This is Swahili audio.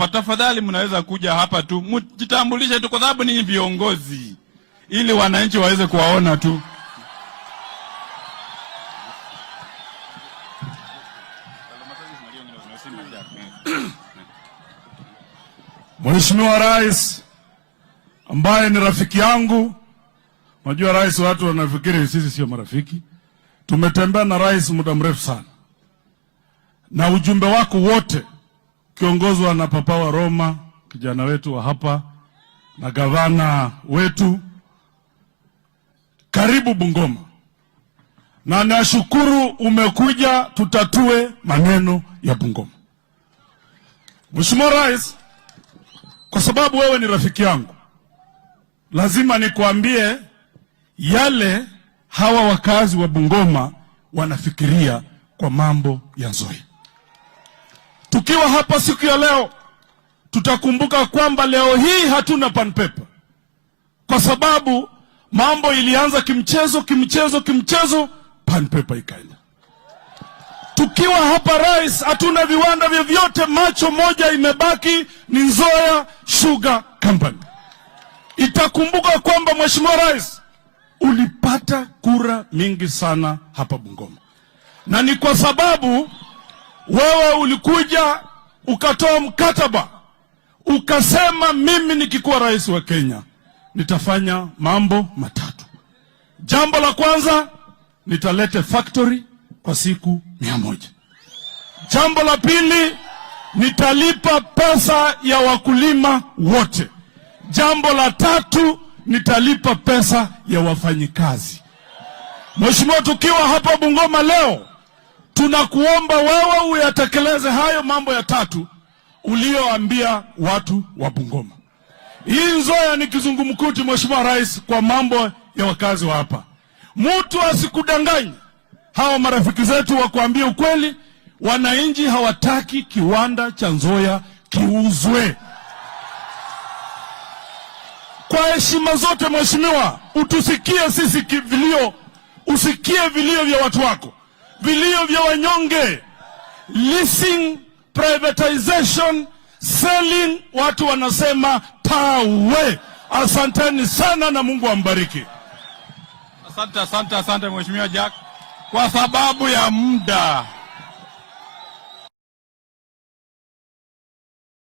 hapa. Tafadhali mnaweza kuja hapa tu, mjitambulishe tu kwa sababu ni viongozi, ili wananchi waweze kuwaona tu. Mheshimiwa Rais ambaye ni rafiki yangu. Unajua rais, watu wanafikiri sisi sio marafiki. Tumetembea na rais muda mrefu sana. Na ujumbe wako wote kiongozwa na Papa wa Roma, kijana wetu wa hapa, na gavana wetu, karibu Bungoma. Na nashukuru umekuja tutatue maneno ya Bungoma. Mheshimiwa Rais, kwa sababu wewe ni rafiki yangu, lazima nikuambie yale hawa wakazi wa Bungoma wanafikiria kwa mambo ya Nzoia. Tukiwa hapa siku ya leo, tutakumbuka kwamba leo hii hatuna pan paper, kwa sababu mambo ilianza kimchezo, pan paper ikaenda. Tukiwa hapa Rais, hatuna viwanda vyovyote, macho moja imebaki ni Nzoia Sugar Company. Itakumbuka kwamba Mheshimiwa Rais, ulipata kura mingi sana hapa Bungoma. Na ni kwa sababu wewe ulikuja ukatoa mkataba, ukasema mimi nikikuwa rais wa Kenya nitafanya mambo matatu. Jambo la kwanza, nitalete factory kwa siku 100. Jambo la pili, nitalipa pesa ya wakulima wote. Jambo la tatu, nitalipa pesa ya wafanyikazi. Mheshimiwa, tukiwa hapa Bungoma leo, tunakuomba wewe uyatekeleze hayo mambo ya tatu ulioambia watu wa Bungoma. Hii Nzoia ni kizungumkuti, Mheshimiwa Rais, kwa mambo ya wakazi wa hapa. Mtu asikudanganye. Hawa marafiki zetu wakuambia ukweli, wananchi hawataki kiwanda cha Nzoia kiuzwe. Kwa heshima zote Mheshimiwa, utusikie sisi vilio, usikie vilio vya watu wako, vilio vya wanyonge, leasing, privatization, selling, watu wanasema tawe. Asanteni sana na Mungu ambariki. Asante Mheshimiwa Jack. Kwa sababu ya muda